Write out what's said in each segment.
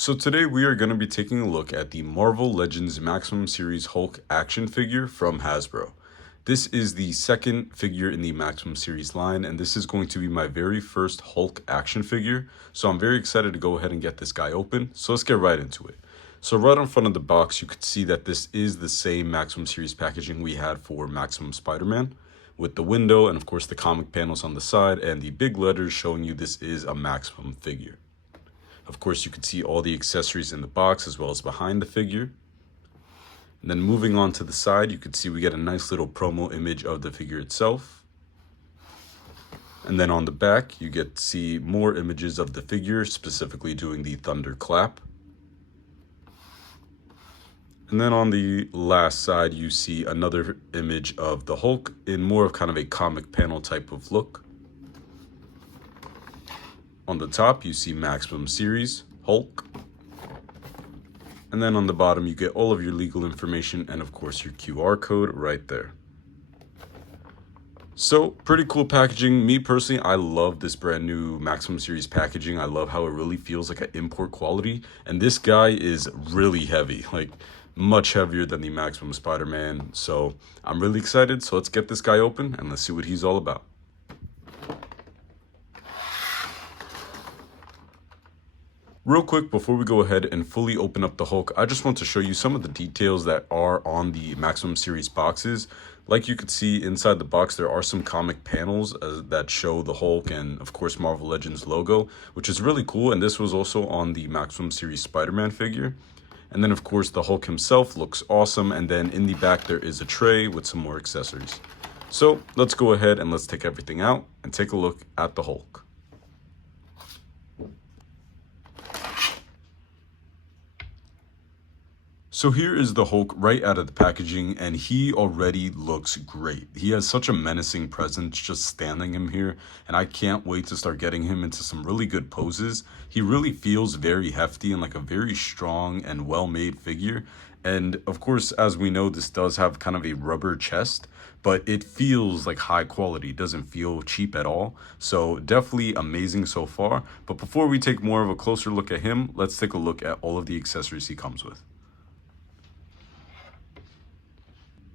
So today we are going to be taking a look at the Marvel Legends Maximum Series Hulk action figure from Hasbro. This is the second figure in the Maximum Series line, and this is going to be my very first Hulk action figure. So I'm very excited to go ahead and get this guy open. So let's get right into it. So right on front of the box, you could see that this is the same Maximum Series packaging we had for Maximum Spider-Man, with the window and of course the comic panels on the side and the big letters showing you this is a Maximum figure. Of course, you can see all the accessories in the box as well as behind the figure. And then moving on to the side, you can see we get a nice little promo image of the figure itself. And then on the back, you get to see more images of the figure, specifically doing the thunder clap. And then on the last side, you see another image of the Hulk in more of kind of a comic panel type of look. On the top, you see Maximum Series, Hulk. And then on the bottom, you get all of your legal information and of course your QR code right there. So pretty cool packaging. Me personally, I love this brand new Maximum Series packaging. I love how it really feels like an import quality. And this guy is really heavy, like much heavier than the Maximum Spider-Man. So I'm really excited. So let's get this guy open and let's see what he's all about. Real quick, before we go ahead and fully open up the Hulk, I just want to show you some of the details that are on the Maximum Series boxes. Like you could see inside the box, there are some comic panels that show the Hulk and, of course, Marvel Legends logo, which is really cool. And this was also on the Maximum Series Spider-Man figure. And then, of course, the Hulk himself looks awesome. And then in the back, there is a tray with some more accessories. So let's go ahead and let's take everything out and take a look at the Hulk. So here is the Hulk right out of the packaging, and he already looks great. He has such a menacing presence just standing him here, and I can't wait to start getting him into some really good poses. He really feels very hefty and like a very strong and well-made figure. And of course, as we know, this does have kind of a rubber chest, but it feels like high quality. It doesn't feel cheap at all. So definitely amazing so far. But before we take more of a closer look at him, let's take a look at all of the accessories he comes with.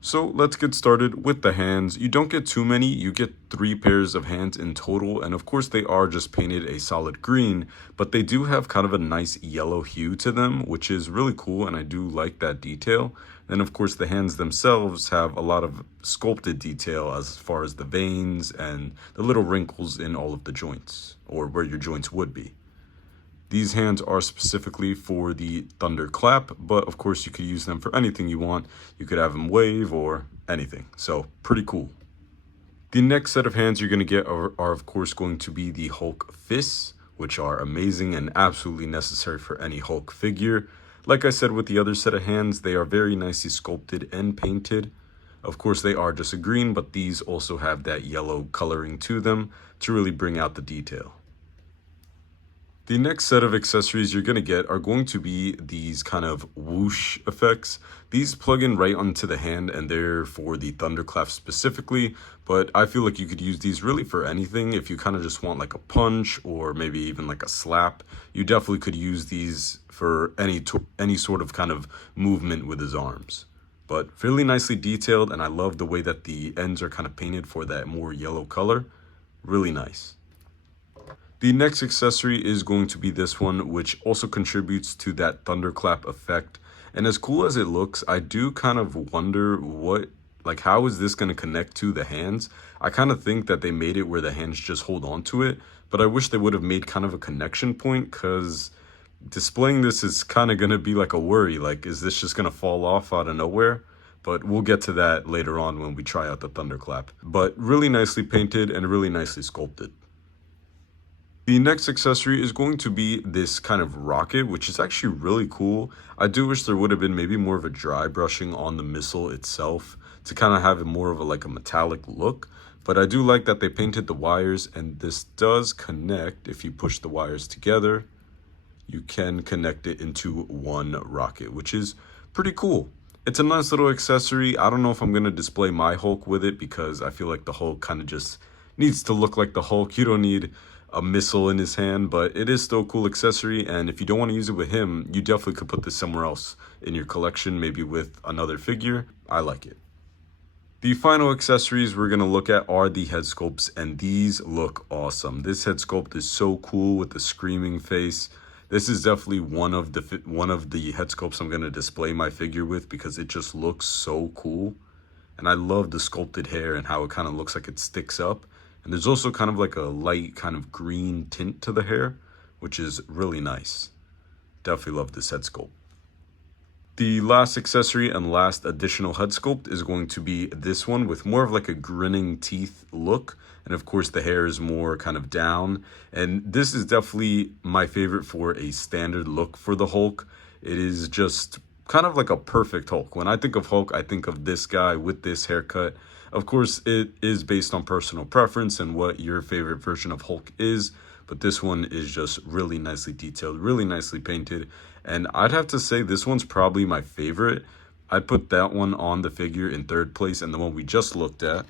So let's get started with the hands. You don't get too many, you get 3 pairs of hands in total, and of course they are just painted a solid green, but they do have kind of a nice yellow hue to them, which is really cool, and I do like that detail. Then of course the hands themselves have a lot of sculpted detail as far as the veins and the little wrinkles in all of the joints, or where your joints would be. These hands are specifically for the thunder clap, but of course you could use them for anything you want. You could have them wave or anything. So pretty cool. The next set of hands you're going to get are of course going to be the Hulk fists, which are amazing and absolutely necessary for any Hulk figure. Like I said with the other set of hands, they are very nicely sculpted and painted. Of course they are just a green, but these also have that yellow coloring to them to really bring out the detail. The next set of accessories you're going to get are going to be these kind of whoosh effects. These plug in right onto the hand and they're for the thunderclap specifically, but I feel like you could use these really for anything. If you kind of just want like a punch or maybe even like a slap, you definitely could use these for any sort of kind of movement with his arms. But really nicely detailed, and I love the way that the ends are kind of painted for that more yellow color. Really nice. The next accessory is going to be this one, which also contributes to that thunderclap effect. And as cool as it looks, I do kind of wonder how is this going to connect to the hands? I kind of think that they made it where the hands just hold on to it, but I wish they would have made kind of a connection point, because displaying this is kind of going to be like a worry. Like, is this just going to fall off out of nowhere? But we'll get to that later on when we try out the thunderclap. But really nicely painted and really nicely sculpted. The next accessory is going to be this kind of rocket, which is actually really cool. I do wish there would have been maybe more of a dry brushing on the missile itself to kind of have it more of a metallic look. But I do like that they painted the wires, and this does connect. If you push the wires together, you can connect it into one rocket, which is pretty cool. It's a nice little accessory. I don't know if I'm going to display my Hulk with it, because I feel like the Hulk kind of just needs to look like the Hulk. You don't need a missile in his hand, but it is still a cool accessory. And if you don't want to use it with him, you definitely could put this somewhere else in your collection, maybe with another figure. I like it. The final accessories we're going to look at are the head sculpts, and these look awesome. This head sculpt is so cool with the screaming face. This is definitely one of the head sculpts I'm going to display my figure with because it just looks so cool. And I love the sculpted hair and how it kind of looks like it sticks up. And there's also kind of like a light kind of green tint to the hair, which is really nice. Definitely love this head sculpt. The last accessory and last additional head sculpt is going to be this one with more of like a grinning teeth look. And of course the hair is more kind of down. And this is definitely my favorite for a standard look for the Hulk. It is just kind of like a perfect Hulk. When I think of Hulk, I think of this guy with this haircut. Of course, it is based on personal preference and what your favorite version of Hulk is. But this one is just really nicely detailed, really nicely painted. And I'd have to say this one's probably my favorite. I'd put that one on the figure in third place and the one we just looked at,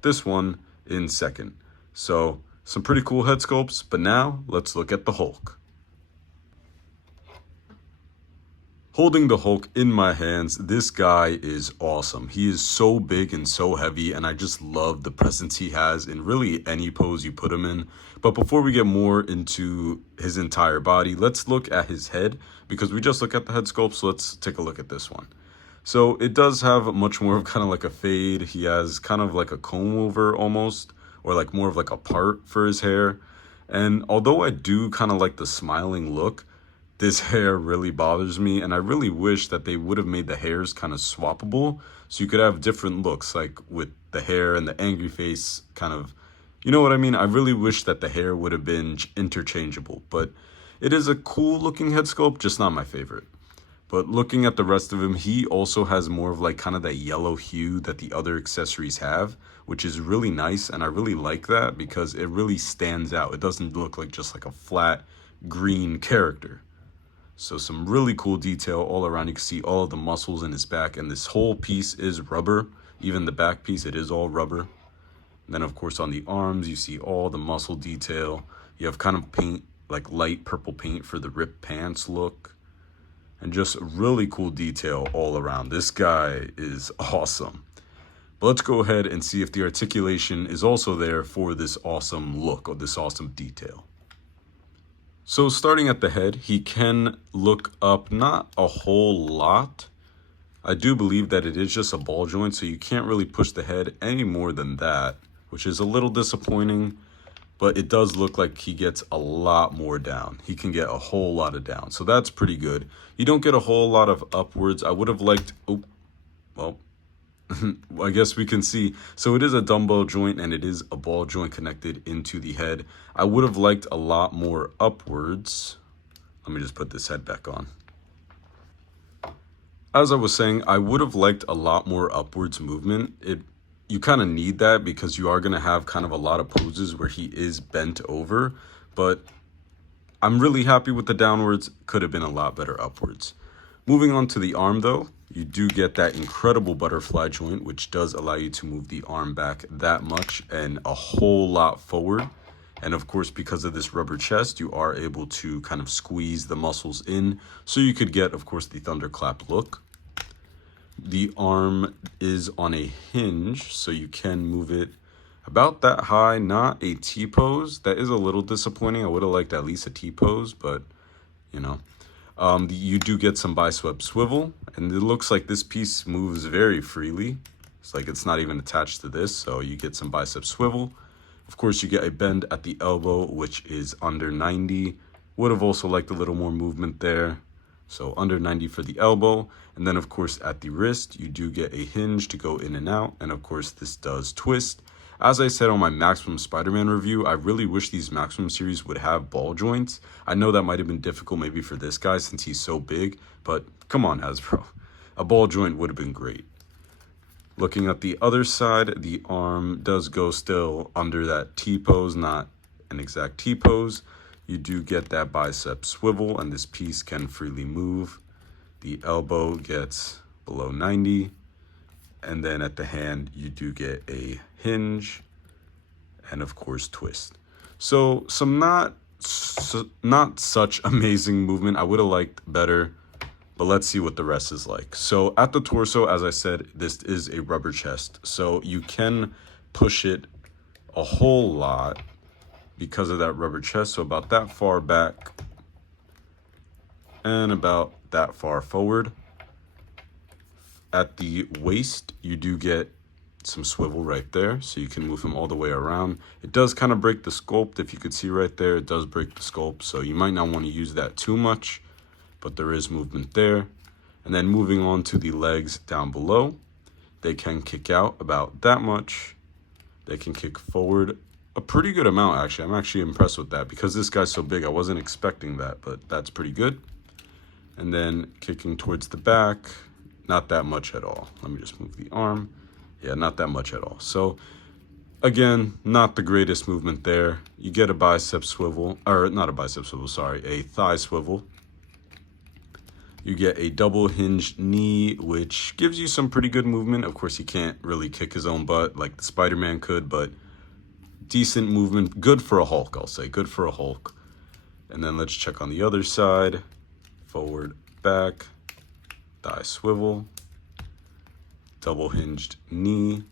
this one, in second. So some pretty cool head sculpts, but now let's look at the Hulk. Holding the Hulk in my hands, this guy is awesome. He is so big and so heavy, and I just love the presence he has in really any pose you put him in. But before we get more into his entire body, let's look at his head, because we just looked at the head sculpt, so let's take a look at this one. So it does have much more of kind of like a fade. He has kind of like a comb over almost, or like more of like a part for his hair. And although I do kind of like the smiling look, this hair really bothers me, and I really wish that they would have made the hairs kind of swappable so you could have different looks, like with the hair and the angry face kind of, you know what I mean? I really wish that the hair would have been interchangeable, but it is a cool looking head sculpt, just not my favorite. But looking at the rest of him, he also has more of like kind of that yellow hue that the other accessories have, which is really nice, and I really like that because it really stands out. It doesn't look like just like a flat green character. So some really cool detail all around. You can see all of the muscles in his back, and this whole piece is rubber. Even the back piece, it is all rubber. And then of course on the arms, you see all the muscle detail. You have kind of paint, like light purple paint for the ripped pants look. And just really cool detail all around. This guy is awesome. But let's go ahead and see if the articulation is also there for this awesome look or this awesome detail. So starting at the head, he can look up not a whole lot. I do believe that it is just a ball joint, so you can't really push the head any more than that, which is a little disappointing, but it does look like he gets a lot more down. He can get a whole lot of down, so that's pretty good. You don't get a whole lot of upwards. I would have liked, oh, well, I guess we can see. So it is a dumbbell joint and it is a ball joint connected into the head. I would have liked a lot more upwards. Let me just put this head back on. As I was saying, I would have liked a lot more upwards movement. You kind of need that because you are going to have kind of a lot of poses where he is bent over, but I'm really happy with the downwards. Could have been a lot better upwards. Moving on to the arm though, you do get that incredible butterfly joint, which does allow you to move the arm back that much and a whole lot forward. And of course, because of this rubber chest, you are able to kind of squeeze the muscles in. So you could get, of course, the thunderclap look. The arm is on a hinge, so you can move it about that high, not a T-pose. That is a little disappointing. I would have liked at least a T-pose, but you know. You do get some bicep swivel, and it looks like this piece moves very freely. It's like it's not even attached to this, so you get some bicep swivel. Of course, you get a bend at the elbow, which is under 90. Would have also liked a little more movement there. So under 90 for the elbow. And then, of course, at the wrist, you do get a hinge to go in and out. And, of course, this does twist. As I said on my Maximum Spider-Man review, I really wish these Maximum series would have ball joints. I know that might have been difficult maybe for this guy since he's so big, but come on, Hasbro. A ball joint would have been great. Looking at the other side, the arm does go still under that T-pose, not an exact T-pose. You do get that bicep swivel, and this piece can freely move. The elbow gets below 90. And then at the hand, you do get a hinge. and of course twist. So some not such amazing movement. I would have liked better, but let's see what the rest is like. So at the torso, as I said, this is a rubber chest, so you can push it a whole lot because of that rubber chest. So about that far back and about that far forward. At the waist, you do get some swivel right there, so you can move him all the way around. It does kind of break the sculpt. If you could see right there, it does break the sculpt, so you might not want to use that too much, but there is movement there. And then moving on to the legs down below, they can kick out about that much. They can kick forward a pretty good amount, actually. I'm actually impressed with that because this guy's so big. I wasn't expecting that, but that's pretty good. And then kicking towards the back, not that much at all. Let me just move the arm. Yeah, not that much at all. So again, not the greatest movement there. You get a bicep swivel, or not a bicep swivel, sorry, a thigh swivel. You get a double hinged knee, which gives you some pretty good movement. Of course, he can't really kick his own butt like the Spider-Man could, but decent movement. Good for a Hulk, I'll say. Good for a Hulk. And then let's check on the other side. Forward, back, thigh swivel, double hinged knee.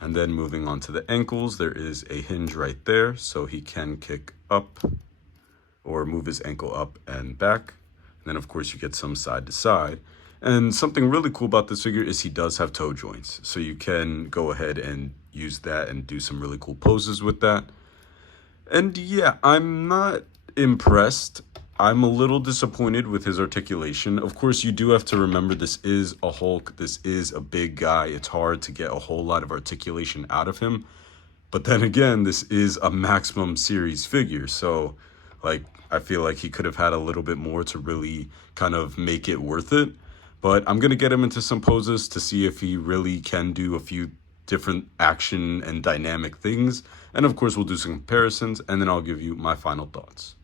And then moving on to the ankles, there is a hinge right there, so he can kick up or move his ankle up and back. And then of course you get some side to side. And something really cool about this figure is he does have toe joints, so you can go ahead and use that and do some really cool poses with that. And yeah, I'm not impressed. I'm a little disappointed with his articulation. Of course, you do have to remember this is a Hulk. This is a big guy. It's hard to get a whole lot of articulation out of him. But then again, this is a maximum series figure. So, like, I feel like he could have had a little bit more to really kind of make it worth it. But I'm going to get him into some poses to see if he really can do a few different action and dynamic things. And of course, we'll do some comparisons, and then I'll give you my final thoughts.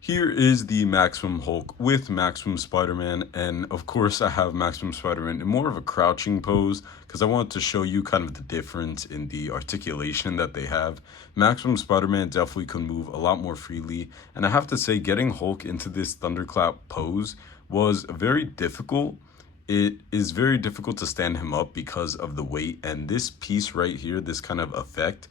Here is the Maximum Hulk with Maximum Spider-Man, and of course I have Maximum Spider-Man in more of a crouching pose because I wanted to show you kind of the difference in the articulation that they have. Maximum Spider-Man definitely can move a lot more freely, and I have to say getting Hulk into this thunderclap pose was very difficult. It is very difficult to stand him up because of the weight, and this piece right here, this kind of effect,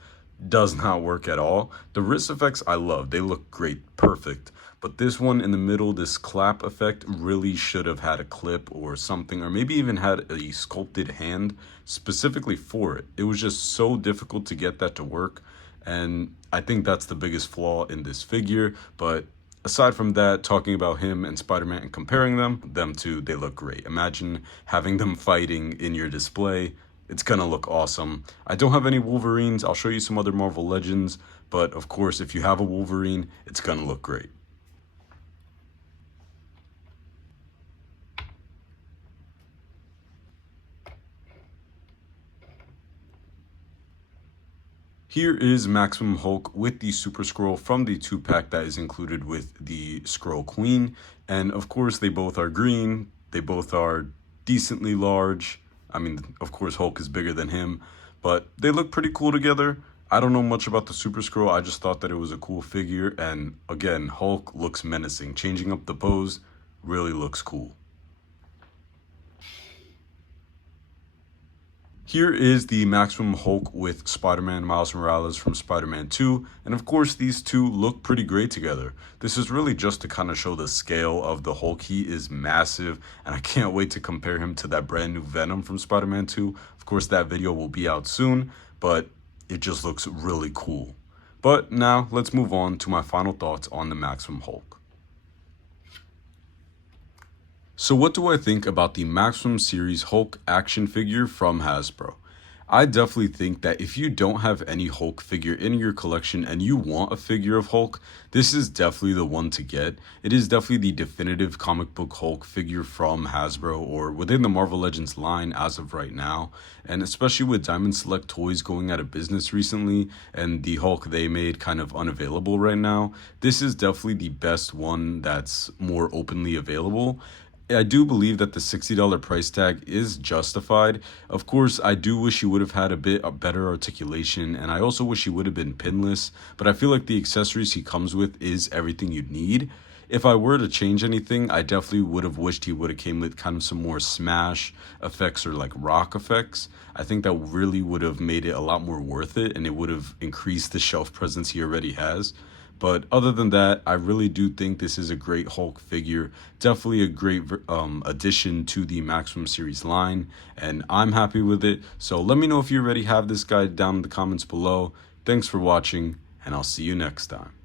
does not work at all. The wrist effects I love, they look great, perfect. But this one in the middle, this clap effect, really should have had a clip or something, or maybe even had a sculpted hand specifically for it. It was just so difficult to get that to work, and I think that's the biggest flaw in this figure. But aside from that, talking about him and Spider-Man and comparing them two, they look great. Imagine having them fighting in your display. It's gonna look awesome. I don't have any Wolverines. I'll show you some other Marvel Legends, but of course, if you have a Wolverine, it's gonna look great. Here is Maximum Hulk with the Super Skrull from the 2-pack that is included with the Skrull Queen. And of course, they both are green. They both are decently large. I mean, of course, Hulk is bigger than him, but they look pretty cool together. I don't know much about the Super Skrull. I just thought that it was a cool figure. And again, Hulk looks menacing. Changing up the pose really looks cool. Here is the Maximum Hulk with Spider-Man Miles Morales from Spider-Man 2, and of course these two look pretty great together. This is really just to kind of show the scale of the Hulk. He is massive, and I can't wait to compare him to that brand new Venom from Spider-Man 2. Of course that video will be out soon, but it just looks really cool. But now let's move on to my final thoughts on the Maximum Hulk. So what do I think about the Maximum Series Hulk action figure from Hasbro? I definitely think that if you don't have any Hulk figure in your collection and you want a figure of Hulk, this is definitely the one to get. It is definitely the definitive comic book Hulk figure from Hasbro or within the Marvel Legends line as of right now. And especially with Diamond Select Toys going out of business recently and the Hulk they made kind of unavailable right now, this is definitely the best one that's more openly available. I do believe that the $60 price tag is justified. Of course, I do wish you would have had a bit of better articulation, and I also wish he would have been pinless, but I feel like the accessories he comes with is everything you'd need. If I were to change anything, I definitely would have wished he would have came with kind of some more smash effects or like rock effects. I think that really would have made it a lot more worth it, and it would have increased the shelf presence he already has. But other than that, I really do think this is a great Hulk figure. Definitely a great addition to the Maximum Series line, and I'm happy with it. So let me know if you already have this guy down in the comments below. Thanks for watching, and I'll see you next time.